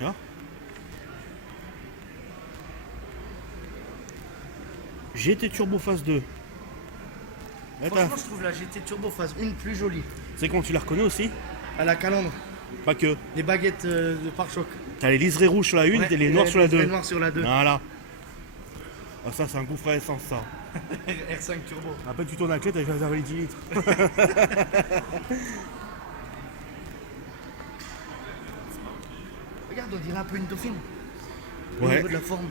Hein. GT Turbo Phase 2. Franchement, je trouve la GT Turbo Phase 1 plus jolie. C'est quand tu la reconnais aussi? À la calandre, Pas que. les baguettes de pare-choc. T'as les liserés rouges sur la 1 et les noirs sur la 2. Les noirs sur la 2. Voilà. Ah, ça, c'est un gouffre à essence, ça. R5 Turbo. Après, tu tournes la clé, t'as déjà réservé les 10 litres. Regarde, on dirait un peu une dauphine. Au Ouais. niveau de la forme.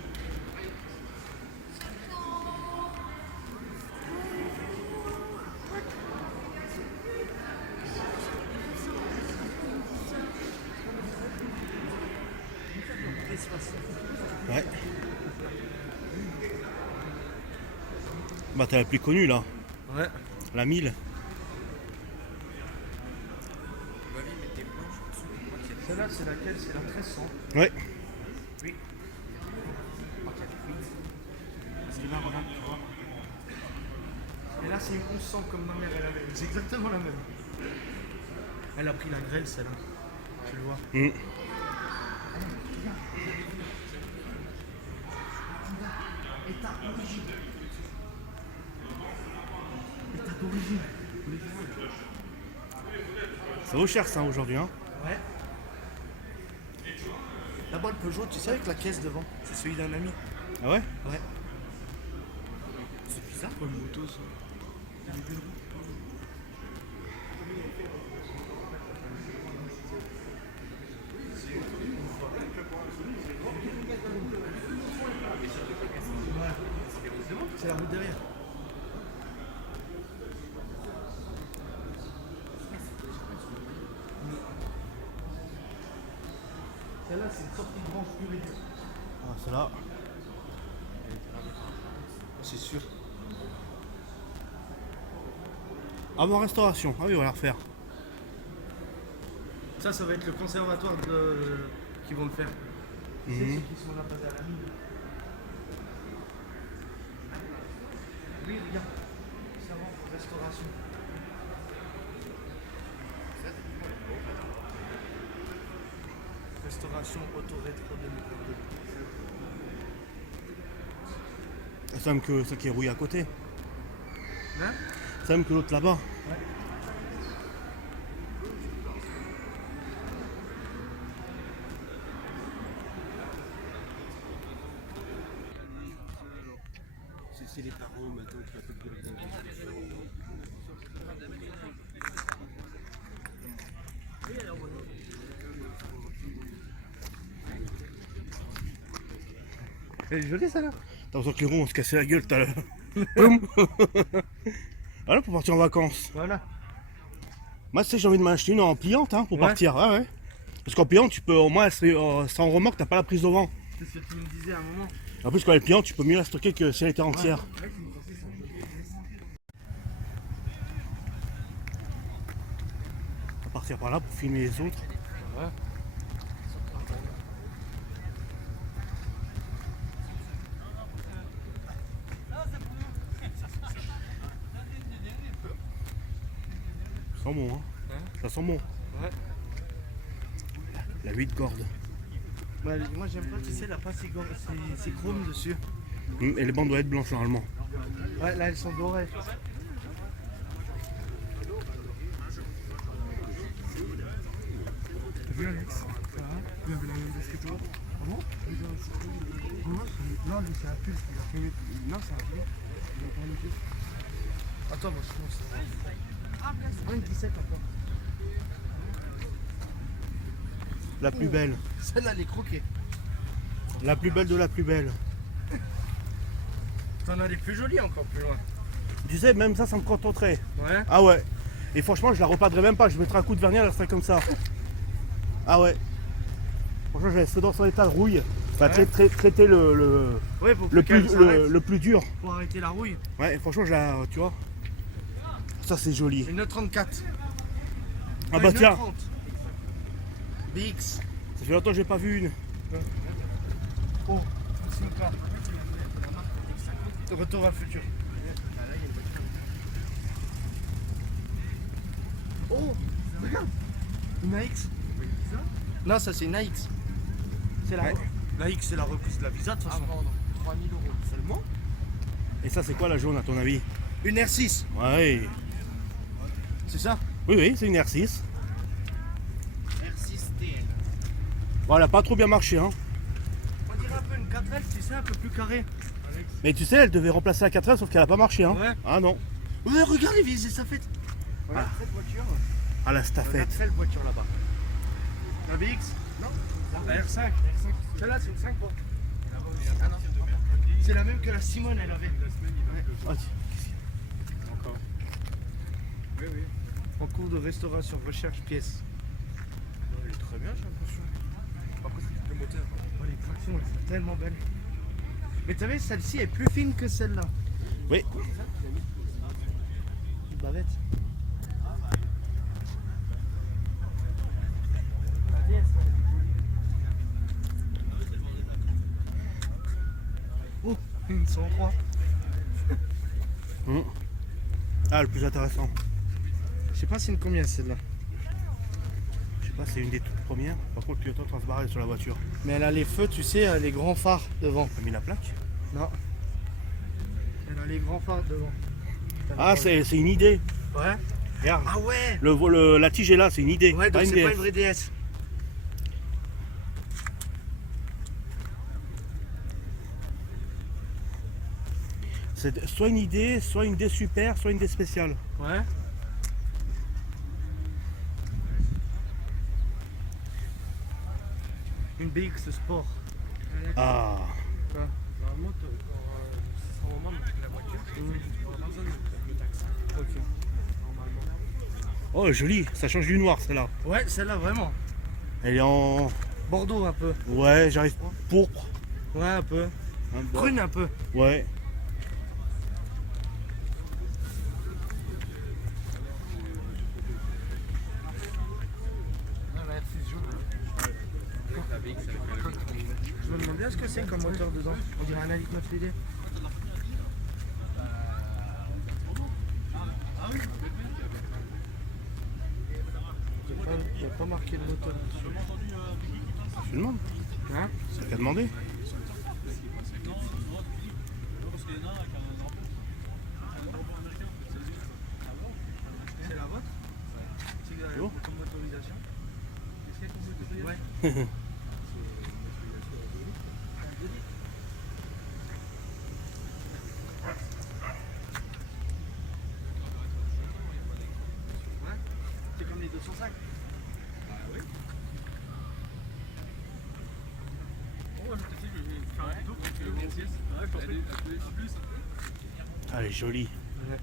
Ouais. Bah, t'as la plus connue, là. Ouais. La 1000. Celle-là, c'est laquelle? C'est la 1300. Ouais. Oui. Parce que là, regarde, tu vois. Et là, c'est une 1100 comme ma mère, elle avait. C'est exactement la même. Elle a pris la grêle, celle-là. Tu le vois. Mm. État d'origine. État d'origine. Ça vaut cher, ça, aujourd'hui, hein. Ouais. Là-bas, le Peugeot, tu sais, avec la caisse devant, c'est celui d'un ami. Ah ouais? Ouais. C'est bizarre comme moto, ça. C'est la route derrière. Celle-là, c'est une sortie de branche pure et dure. Ah, celle-là. C'est sûr. Avant restauration. Ah oui, on va la refaire. Ça va être le conservatoire qui vont le faire. C'est ceux qui sont là basés à la mine. Oui, regarde. Savant pour restauration. Restauration auto-rétro 2022. Ça même que ce qui est rouillé à côté. Hein? Ça même que l'autre là-bas. C'est les carreaux maintenant qui appellent de Elle est jolie, ça là. T'as l'impression que les roues vont se casser la gueule tout à l'heure. Boum. Voilà, pour partir en vacances. Voilà. Moi, tu sais, j'ai envie de m'acheter une en pliante, hein, pour Ouais. partir. Ah ouais. Parce qu'en pliante, tu peux, au moins, sans remorque, t'as pas la prise de vent. C'est ce que tu me disais à un moment. En plus, quand elle est pliante, tu peux mieux la stocker que si elle était entière. On va partir par là pour filmer les autres. Ouais. Ça sent bon, hein. Ça sent bon. Ouais. La 8 corde. Bah, moi j'aime pas, tu sais, la passe c'est chrome dessus. Et les bandes doivent être blanches normalement. Ouais, là elles sont dorées. T'as vu Alex? Ça va? Il avait la même veste que toi? Ah bon? Non, lui c'est un pull qu'il a fait. Non, c'est un gilet. Il a pas un pull. Attends, moi je pense. Ah, une 17 encore. La plus belle. Celle-là elle est croquée. La plus belle de la plus belle. T'en as des plus jolies encore plus loin. Tu sais, même ça me contenterait. Ouais. Ah ouais. Et franchement, je la repeindrais même pas. Je mettrais un coup de vernis, elle serait comme ça. Ah ouais. Franchement, je laisserais dans son état de rouille. Enfin, Ouais. traiter le Ouais, pour plus, qu'elle s'arrête, le plus dur. pour arrêter la rouille. Ouais, et franchement, je la. Tu vois. Ça, c'est joli. Une 34. Ah bah tiens, BX. ça fait longtemps que j'ai pas vu une. Oh, Simca. Retour à le futur. Oh, regarde. Une AX. Non, ça c'est une AX. C'est la, Ouais. la X, c'est la reprise de la Visa de toute façon. 3000 € seulement. Et ça, c'est quoi la jaune à ton avis? Une R6, Ouais. c'est ça? Oui, oui, c'est une R6. R6 TL. Bon, elle a pas trop bien marché, hein. On dirait un peu une 4L, tu sais, un peu plus carré. Mais tu sais, elle devait remplacer la 4L, sauf qu'elle a pas marché, hein. Ouais. Ah non. Ouais, regarde les vis, ça fait. Regarde cette voiture. Ah, la Regarde staffette. cette voiture là-bas. La BX? Non. La R5. Celle-là, c'est une 5 pas. Ah non. C'est la même que la Simone, elle avait. Ah, Encore. Oui, oui. En cours de restauration, recherche pièces. Elle est très bien, j'ai l'impression. Après, c'est juste le moteur. Oh, les tractions, elles sont tellement belles. Mais tu savais, celle-ci est plus fine que celle-là. oui. Une bavette. Oh, une 103. Ah, le plus intéressant. Je sais pas c'est une combien celle-là. Je sais pas, c'est une des toutes premières. Par contre, le pilote transbarré sur la voiture. Mais elle a les feux, tu sais, les grands phares devant. T'as mis la plaque? Non. Elle a les grands phares devant. Ah, c'est une idée. Ouais. Regarde. Ah ouais. La tige est là, c'est une idée. Ouais, donc pas une c'est pas DS. une vraie DS. C'est soit une idée, soit une idée super, soit une idée spéciale. Ouais. Une BX Sport. Ah. Normalement, quand c'est un moment de la voiture, tu n'auras pas besoin de le taxe. Ok. Normalement. Oh, joli. Ça change du noir, celle-là. Ouais, celle-là vraiment. Elle est en... Bordeaux un peu. Ouais, j'arrive pas. Pourpre. Ouais, un peu. Hein, bon. Prune un peu. Ouais. Je me demande bien ce que c'est comme moteur dedans. On dirait un Alic 9 DD. Il n'y a pas marqué le moteur dessus. Tu demandes. Hein? C'est qu'à demander. C'est la vôtre? C'est Oh. comme motorisation? Ouais. C'est comme les 205. Ah, elle est jolie. Ouais.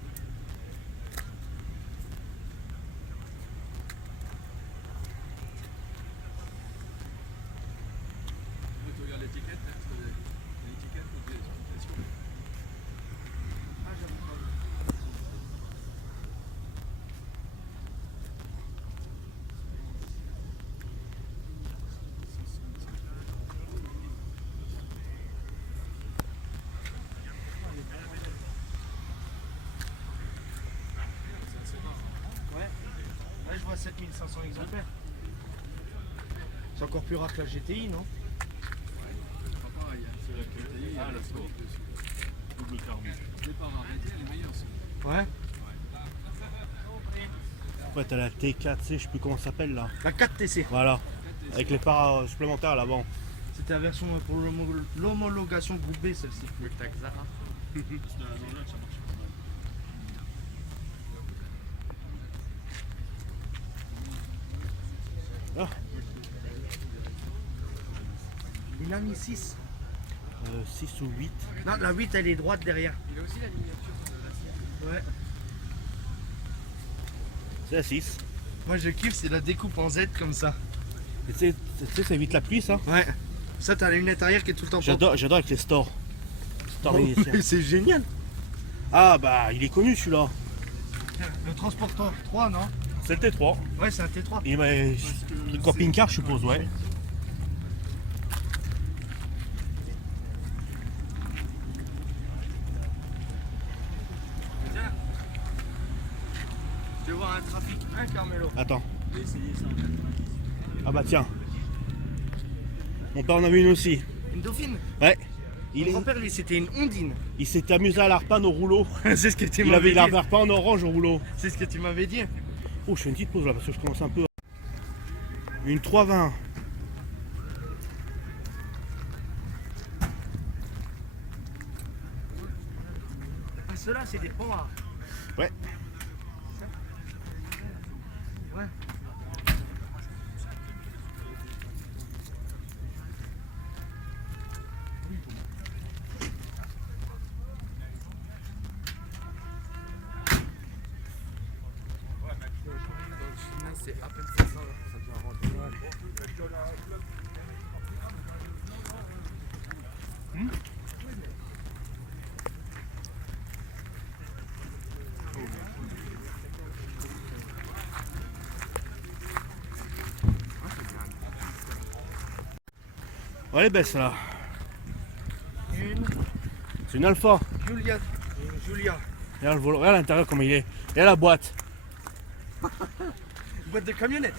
Là, je vois 7500 exemplaires. C'est encore plus rare que la GTI, non? Ouais. Ouais, t'as la T4, je sais plus comment ça s'appelle là. La 4TC. Voilà. Avec les phares supplémentaires à l'avant. C'était la version pour l'homologation groupe B, celle-ci. Le Taxa. Ah, Il a mis 6. 6 ou 8. Non, la 8, elle est droite derrière. Il a aussi la miniature de la Ouais. C'est la 6. Moi, je kiffe, c'est la découpe en Z comme ça. Et tu sais, ça évite la pluie ça. Ouais. Ça, t'as la lunette arrière qui est tout le temps propre. J'adore avec les stores. Store Oh, vénitien. mais c'est génial. Ah bah, il est connu celui-là. Le Transporteur 3, non? C'est le T3. Ouais, c'est un T3. Et bah, le camping-car, je suppose, ouais. Je vais voir un trafic, un Carmelo. Attends. Ah bah tiens. Mon père en avait une aussi. Une dauphine. Ouais. Mon grand-père, lui, c'était une ondine. Il s'était amusé à l'arpane au rouleau. C'est ce que tu Il m'avais avait dit. l'arpane en orange au rouleau. C'est ce que tu m'avais dit. Oh, je fais une petite pause là parce que je commence un peu. Une 3,20. Ah, ceux-là, c'est des poires. Ouais. Ouais. C'est à peine 500 euros, ça devient un rendez-vous. Ouais, elle est belle celle-là. Une C'est une alpha. Julia. Julia. Regarde le volant, regarde l'intérieur comment il est. Et la boîte. Boîte de camionnette.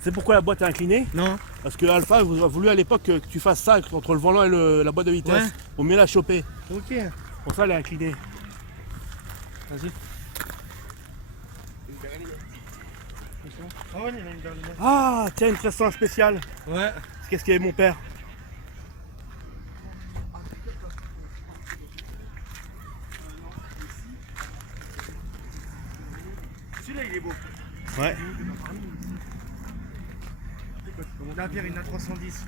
C'est pourquoi la boîte est inclinée? Non. Parce que Alpha a voulu à l'époque que tu fasses ça entre le volant et la boîte de vitesse. Ouais. Pour mieux la choper. Ok. Pour ça elle est inclinée. Vas-y. Ah ouais, il y en a une dernière. Ah tiens, une 1300 spéciale. Ouais. Qu'est-ce qu'il y avait mon père? Celui-là, il est beau. Ouais. La bière, il en a 310.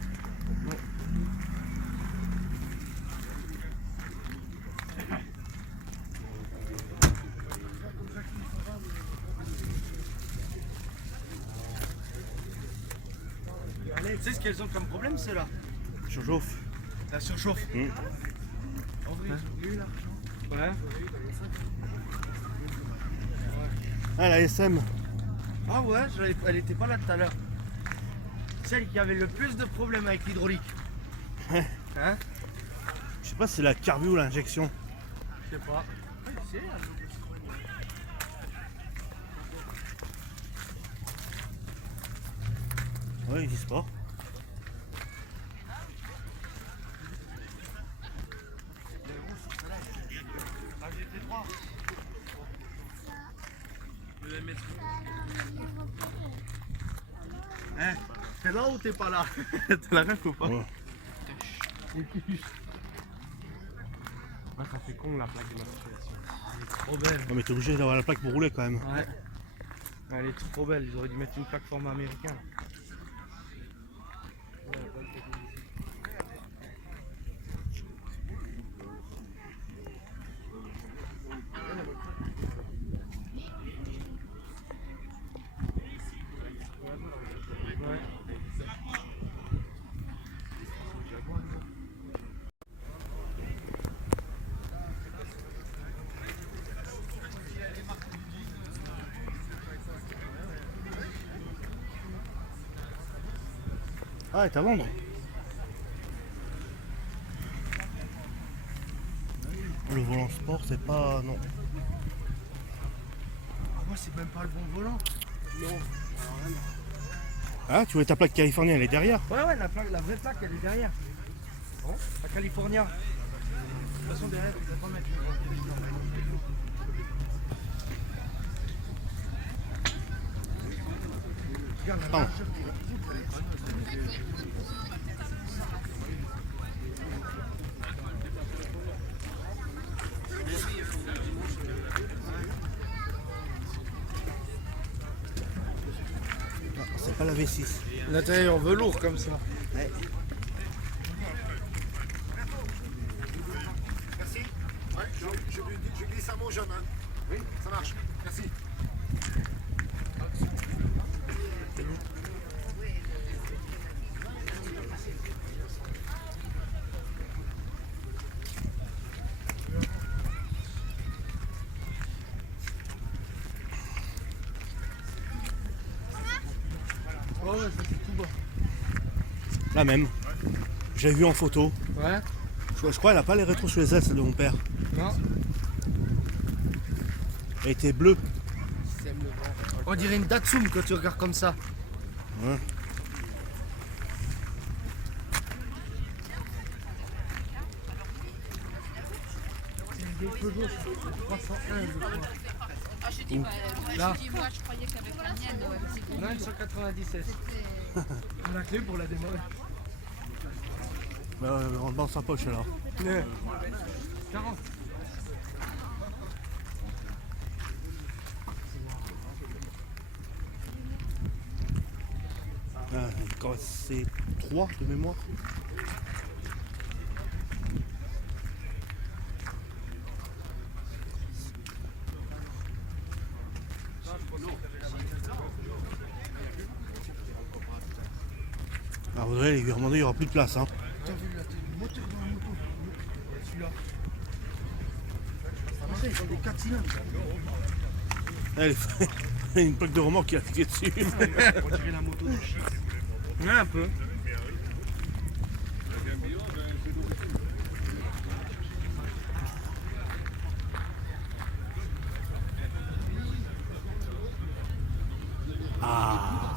Tu sais ce qu'elles ont comme problème, ceux-là? Je chauffe. La surchauffe. Mmh. Ouais. Ah la SM. Ah ouais, elle était pas là tout à l'heure. Celle qui avait le plus de problèmes avec l'hydraulique. Ouais. Hein? Je sais pas si c'est la carbu ou l'injection. Je sais pas. Ouais, ils disent pas. Hein? T'es là ou t'es pas là? T'es la ref ou pas? Ouais. Ouais, ça fait con la plaque d'immatriculation. Trop belle. Ouais, mais t'es obligé d'avoir la plaque pour rouler quand même. Ouais. Elle est trop belle, ils auraient dû mettre une plaque format américain. Ah, elle est à vendre. Le volant sport, c'est pas. Non. Ah, moi, c'est même pas le bon volant. Non. Ah, tu vois ta plaque californienne, elle est derrière. Ouais, ouais, la vraie plaque, elle est derrière. Bon, la California. De toute façon, derrière, tu vas pas mettre Regarde la Pardon. largeur. C'est pas la V6. L'intérieur velours comme ça. Ouais. Merci. Ouais, je glisse un mot jaune. Hein. Oui, ça marche. Merci. Oh ouais, ça c'est tout bas. La même. J'ai vu en photo. Ouais. Je crois qu'elle a pas les rétros sur les ailes, celle de mon père. Non. Elle était bleue. On dirait une Datsun quand tu regardes comme ça. Ouais. des Peugeot 301, je crois. Ah, j'ai dit, bah, Là. j'ai dit, moi, je croyais qu'avec la mienne, c'était Non, 197. On a clé pour la démarrer. Bah, on rentre dans sa poche alors. 40. Quand c'est 3 de mémoire. Alors Audrey, il lui a demandé, il n'y aura plus de place. Hein. T'as vu le moteur dans la moto? Celui-là. Ils ont des 4 cylindres. Elle il y a une plaque de remorque qui a cliqué dessus. On dirait la moto de shit. Ouais, un peu. Ah,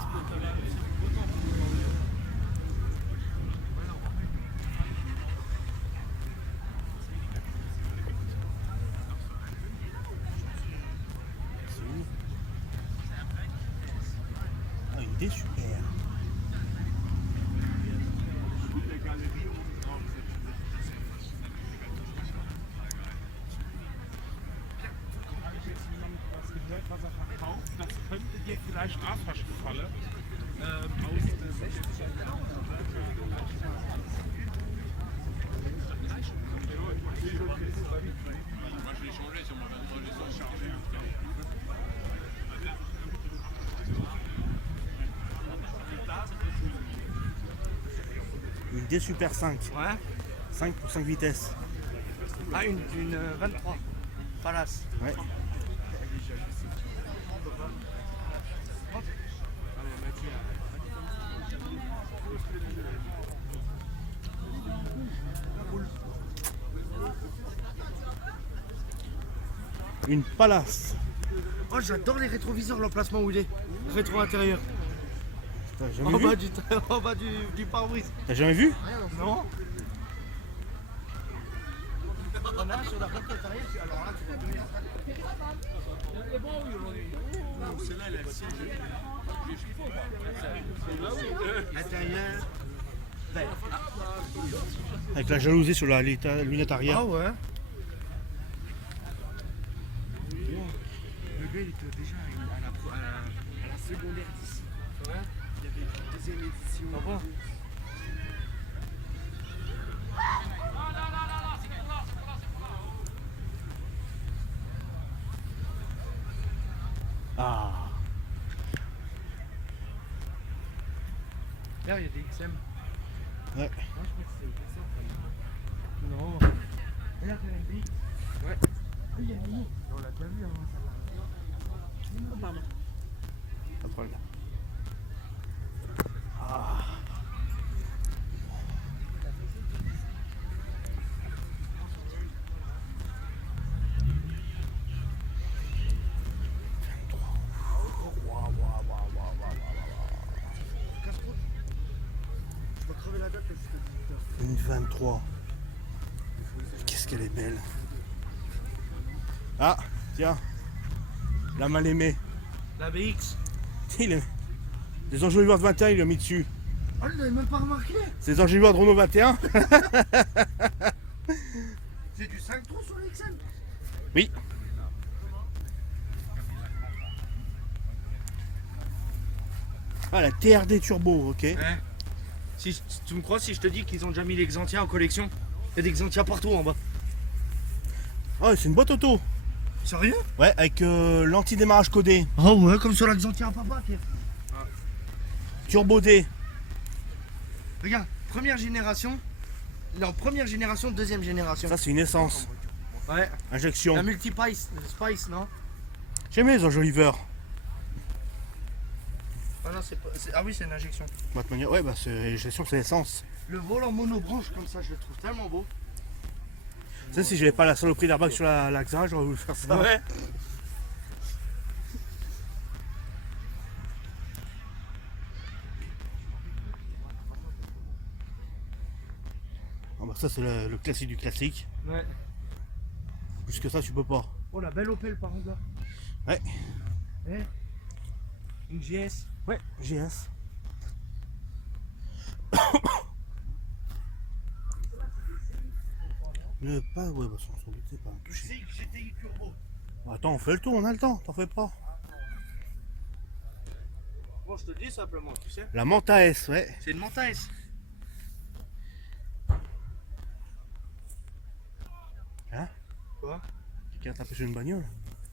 une idée super. das gehört, was er verkauft, das könnte dir vielleicht auch gefallen. Aus den 60er Jahren. Une D Super 5. Ouais. 5 pour 5 vitesses. Ah, une 23. Palace. Ouais. Une Palace. Oh, j'adore les rétroviseurs, l'emplacement où il est. Rétro intérieur. T'as jamais vu En bas du pare-brise. T'as jamais vu? Non. On a sur la porte intérieure. Alors là, tu vas venir. Intérieur. Avec la jalousie sur la lunette arrière. Ah ouais. Le gars il était déjà à la secondaire d'ici. Ouais. Il y avait une deuxième édition. Ah bon. Ah. Là il y a des XM. Ouais. Moi je crois que c'est XM. Non. Regarde, il y a une BX. Ouais. Il y a une Mini. On l'a déjà vu avant ça. Pas de problème. Casse-croûte. Je vais crever la date parce que Une 23. Qu'est-ce qu'elle est belle. Ah, tiens. La mal aimée. la BX. Il est... Les enjoliveurs de 21, il l'a mis dessus. Oh, je l'avais même pas remarqué. C'est les enjoliveurs de Renault 21. C'est du 5 trous sur les XM. Oui. Ah, la TRD Turbo, ok. Ouais. Si tu me crois si je te dis qu'ils ont déjà mis les Xantia en collection? Il y a des Xantia partout en bas. Ah, c'est une boîte auto. Sérieux? Ouais, avec l'anti-démarrage codé. Oh ouais, comme sur la Xantia à papa, Pierre. Turbo D. Regarde, première génération. Non, première génération, deuxième génération. Ça, c'est une essence. Ouais. Injection. La multi-spice, non? J'aime les enjoliveurs. Ah non, ah oui, c'est une injection. Boîte manuelle. Ouais, bah, c'est injection, c'est essence. Le volant monobranche comme ça, je le trouve tellement beau. Tu sais, si j'avais pas la saloperie d'airbag sur la Xara, j'aurais voulu faire ça. Ouais. Ah bah ça, c'est le classique du classique. Ouais. Plus que ça, tu peux pas. Oh la belle Opel par exemple. Ouais. Eh, une GS. Ouais, GS. Ne pas, ouais, bah, sans doute, pas touché. CX GTI Turbo. Attends, on fait le tour, on a le temps, t'en fais pas. Bon, je te dis simplement, tu sais. La Manta S, ouais. C'est une Manta S. Hein? Quoi? Quelqu'un a tapé sur une bagnole?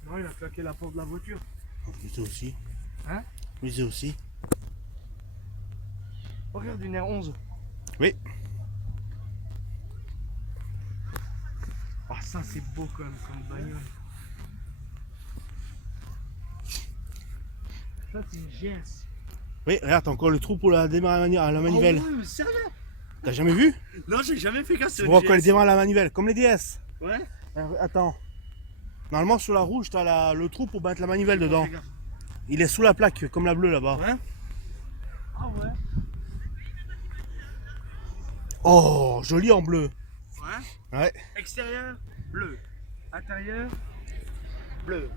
Non, il a claqué la porte de la voiture. Je disais aussi. Hein? Je disais aussi. Regarde une R11. Oui. Ah, ça c'est beau quand même comme bagnole. Ça c'est une GS. Oui, regarde, t'as encore le trou pour la démarrer à la manivelle. Oh ouais, mais sérieux? T'as jamais vu? Non, j'ai jamais fait gaffe Tu sur vois une quand elle GS. démarre à la manivelle, comme les DS. Ouais. Attends. Normalement, sur la rouge, t'as le trou pour mettre la manivelle dedans. Fais gaffe. Il est sous la plaque, comme la bleue là-bas. Ouais. Ah ouais. Oh, joli en bleu. Ouais. Ouais. Extérieur, bleu. Intérieur, bleu.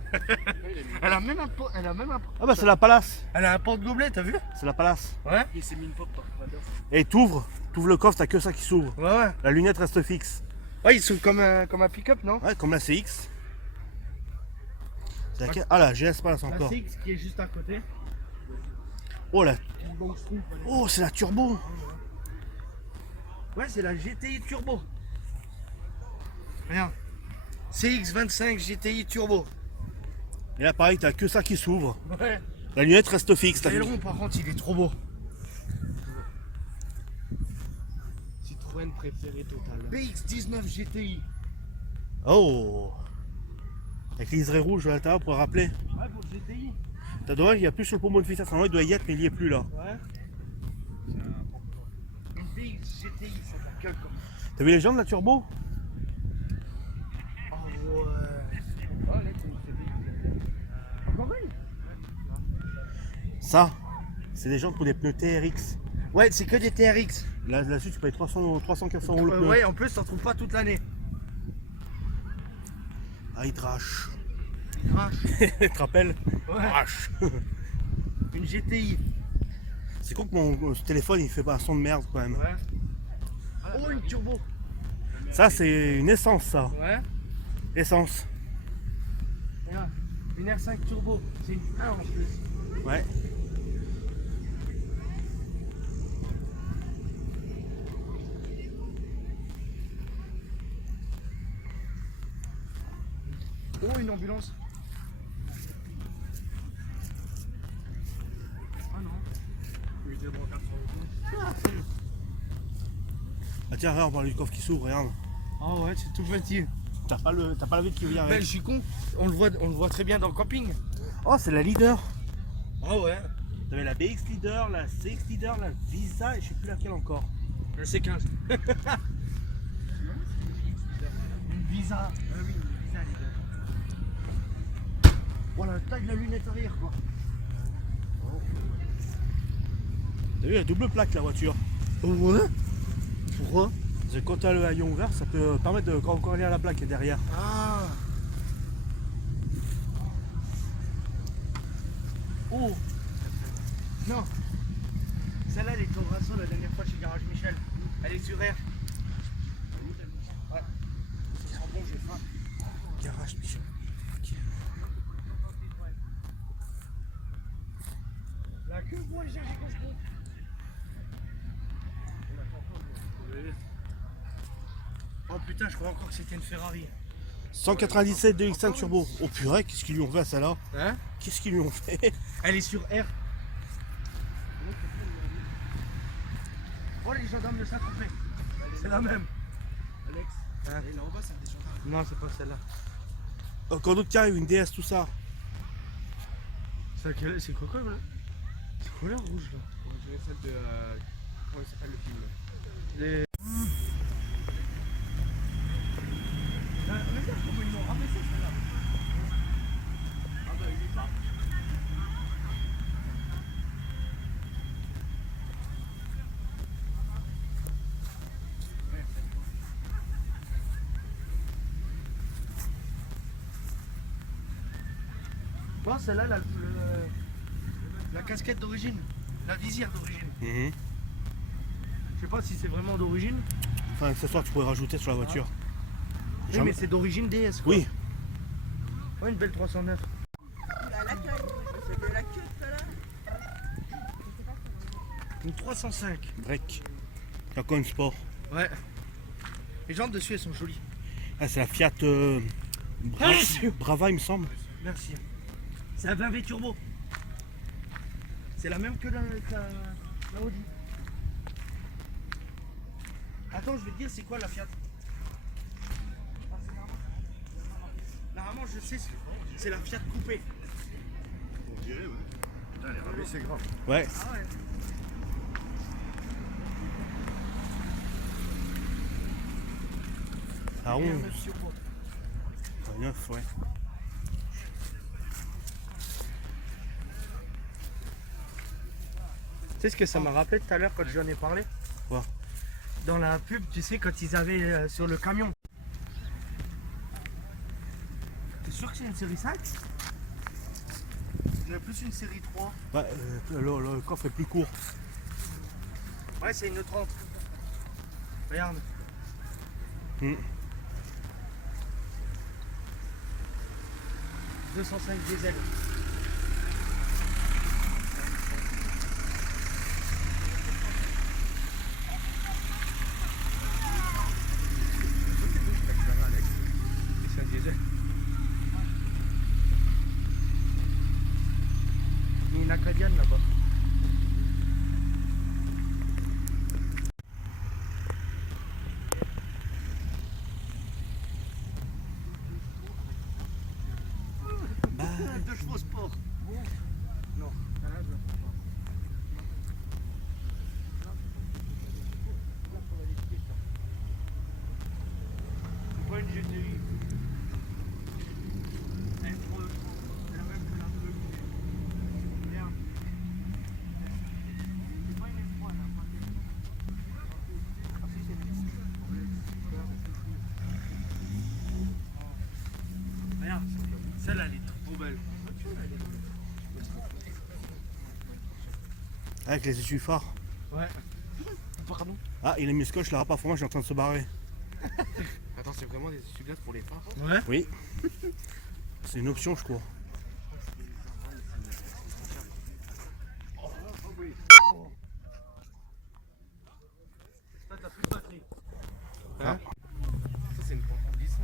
Elle a même un pot. Elle a même un. Ah bah c'est la Palace. Elle a un porte-gobelet, t'as vu? C'est la Palace. Ouais. Il s'est mis une pop par Et t'ouvres le coffre, t'as que ça qui s'ouvre. Ouais, ouais. La lunette reste fixe. Ouais, ils sont comme un pick-up, non? Ouais, comme la CX. C'est laquelle? Ah la GS Palace La encore. CX qui est juste à côté. Oh la. Une banque Stroop, elle est- Oh, c'est la turbo. Ouais, c'est la GTI Turbo. Regarde. CX25 GTI Turbo. Et là pareil, t'as que ça qui s'ouvre. Ouais. La lunette reste fixe. t'as vu. L'aileron, par contre, il est trop beau. Citroën préféré total. BX19 GTI. Oh. Avec les liserés rouges à l'intérieur pour rappeler. Ouais, pour le GTI. T'as dommage, il n'y a plus sur le pommeau de vitesse. Normalement, il doit y être, mais il n'y est plus là. Ouais. Une BX GTI, ça t'a gueule comme. T'as vu les gens de la turbo? Oh ouais. Encore une? Ça, c'est des gens pour des pneus TRX. Ouais, c'est que des TRX. Là-dessus, tu payes 300, 400 euros le pneu. Ouais, en plus, t'en trouves pas toute l'année. Ah, il drache. Crash. Tu te rappelles? Ouais. Drache. Une GTI. C'est con que mon téléphone, il fait pas un son de merde quand même. Ouais. Oh, une turbo. Ça, c'est une essence, ça. Ouais. Essence. Regarde. Une R5 turbo. C'est une 1 en plus. Ouais. Oh, une ambulance. Ah non. Oui, des brancards sur le dos. Ah tiens, regarde, on parle du coffre qui s'ouvre, regarde. Ah ouais, c'est tout petit. T'as pas la vitre qui vient Ben, avec. je suis con. On le voit très bien dans le camping. Oh, c'est la leader. Ah ouais. T'avais la BX Leader, la CX Leader, la Visa et je sais plus laquelle encore. Le C15. Une Visa. Ah oui, une Visa, les gars. Voilà, la taille de la lunette arrière, quoi. T'as vu la double plaque la voiture? Ouais. Pourquoi? Parce que quand t'as le haillon ouvert, ça peut permettre de encore aller à la plaque qui est derrière. Ah. Oh. Non. Celle-là, elle est au Brasso la dernière fois chez Garage Michel. Elle est sur R. Ouais. Ça sent bon, j'ai faim. Garage Michel. La queue, moi, j'ai compris. Oh putain, je crois encore que c'était une Ferrari. 197 de X5 Turbo. Oh purée, qu'est-ce qu'ils lui ont fait à celle-là? Hein? Qu'est-ce qu'ils lui ont fait? Elle est sur R. Oh, les gendarmes de Saint-Tropez. C'est la même. Alex, Hein? et là en bas, c'est des gendarmes. Non, c'est pas celle-là. Encore d'autres qui arrivent, une DS, tout ça. C'est quoi là? C'est quoi la rouge là? On dirait celle de. Comment il s'appelle le film là? Les... Regarde comment ils m'ont rabaissé celle-là. Ah bah oui, pas. Bon, celle-là, la casquette d'origine, la visière d'origine. Mhm. Je sais pas si c'est vraiment d'origine. Enfin, un accessoire que tu pourrais rajouter sur la voiture. Oui, Jamais- mais c'est d'origine DS. Quoi. Oui, Ouais, une belle 309. C'était la queue tout à l'heure. Une 305. break. Cacon Sport. Ouais. Les jantes dessus, elles sont jolies. Ah, c'est la Fiat Brava, il me semble. Merci. C'est un 20V turbo. C'est la même que la Audi. Attends, je vais te dire c'est quoi la Fiat. Ah, c'est normalement, je sais, c'est la Fiat coupée. On dirait, ouais. Putain, les rabais, c'est grave. Ouais. Ah ouais. À Et un 11. 9 turbo. 9, ouais. Tu sais ce que ça m'a rappelé tout à l'heure quand j'en ai parlé? Quoi? Dans la pub, tu sais, quand ils avaient sur le camion. T'es sûr que c'est une série 5? Il y a plus une série 3. Ouais, le coffre est plus court. Ouais, c'est une 30. Regarde. Hmm. 205 diesel. C'est un diesel. Il y a une Acadiane là-bas. Deux chevaux sport. Non. C'est pas une GTI. Elle est trop de chevaux. C'est la même que la bleue. Bien. C'est pas une M3 là, pas de Ah si, c'est une M3. Regarde, celle-là elle est trop belle. Avec les essuie-phares. Ouais. Pardon? Ah, il a mis le scotch, la râpe à fromage est en train de se barrer. Attends, c'est vraiment des essuie-glaces pour les phares? Ouais. Oui. C'est une option, je crois. Ça, t'as plus de batterie. Ça, c'est une pompe 10.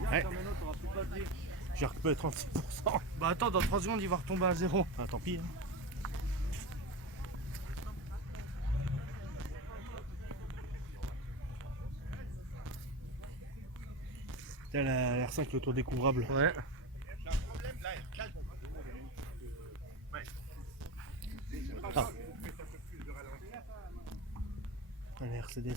Ouais. Maintenant, t'auras plus de batterie. J'ai récupéré 36%. Bah attends, dans 3 secondes, il va retomber à 0. Ah, tant pis. Hein. Là, la R5, le tour découvrable. Ouais. Ah. La Mercedes.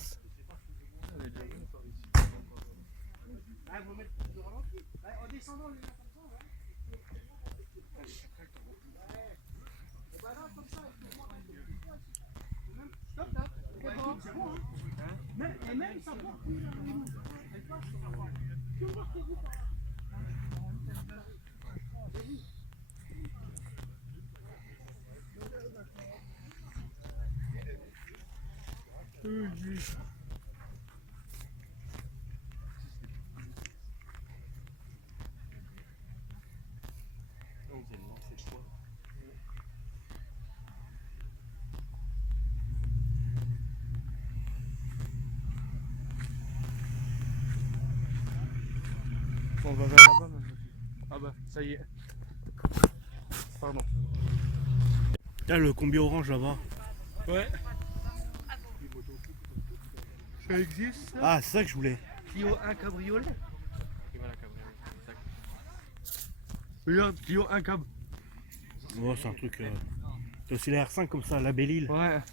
On va vers là-bas maintenant. Ah bah, ça y est. Pardon. Là, le combi orange là-bas. Ouais. Ça existe ça? Ah, c'est ça que je voulais. Clio 1 cabriolet. Et voilà, cabriolet. Exact. Regarde, Clio 1 cab. Oh, c'est un truc. C'est aussi la R5 comme ça, la Belle-Île. Ouais.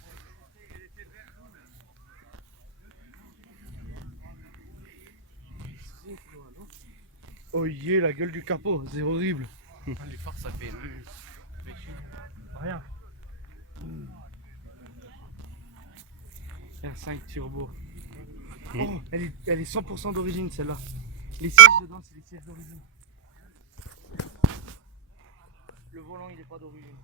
Oh yeah, la gueule du capot, c'est horrible. Les phares, ça fait. Rien. R5 turbo. Oh, elle est 100% d'origine celle-là. Les sièges dedans, c'est les sièges d'origine. Le volant il est pas d'origine.